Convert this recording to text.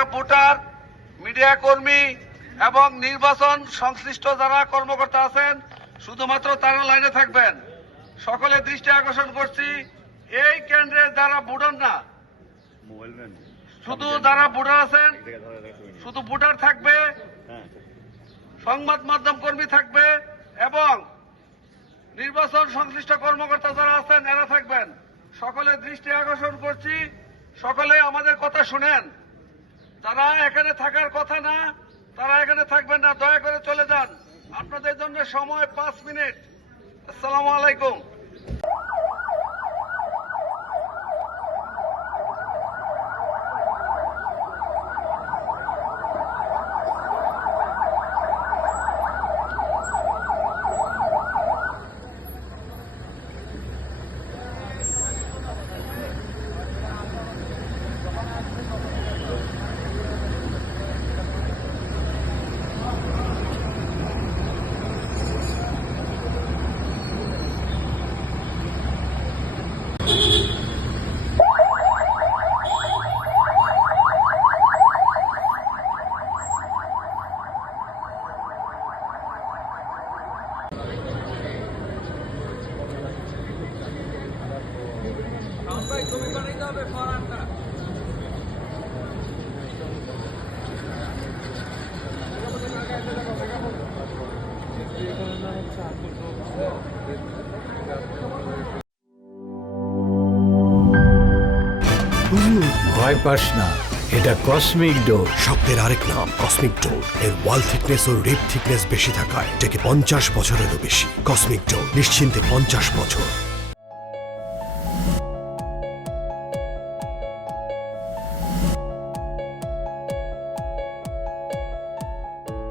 যারা voter, media কর্মী এবং নির্বাচন সংশ্লিষ্ট যারা কর্মকর্তা আছেন শুধুমাত্র তারা লাইনে থাকবেন। সকলে দৃষ্টি আকর্ষণ করছি, এই কেন্দ্রে যারা ভোটার না, শুধু যারা ভোটার আছেন শুধু ভোটার থাকবে, সংবাদ মাধ্যম কর্মী থাকবে এবং নির্বাচন সংশ্লিষ্ট কর্মকর্তা যারা আছেন এরা থাকবেন। সকলে দৃষ্টি আকর্ষণ করছি, সকলে আমাদের কথা শুনেন। যারা এখানে থাকার কথা না তারা এখানে থাকবেন না, দয়া করে চলে যান। আপনাদের জন্য সময় 5 মিনিট। আসসালামু আলাইকুম। ভয় পাস না, এটা কসমিক ডোর। শব্দের আরেক নাম কসমিক ডোর। এর ওয়াল থিকনেস ও রিপ থিকনেস বেশি থাকায় এটাকে 50 বছরেরও বেশি। কসমিক ডোর, নিশ্চিন্তে 50 বছর।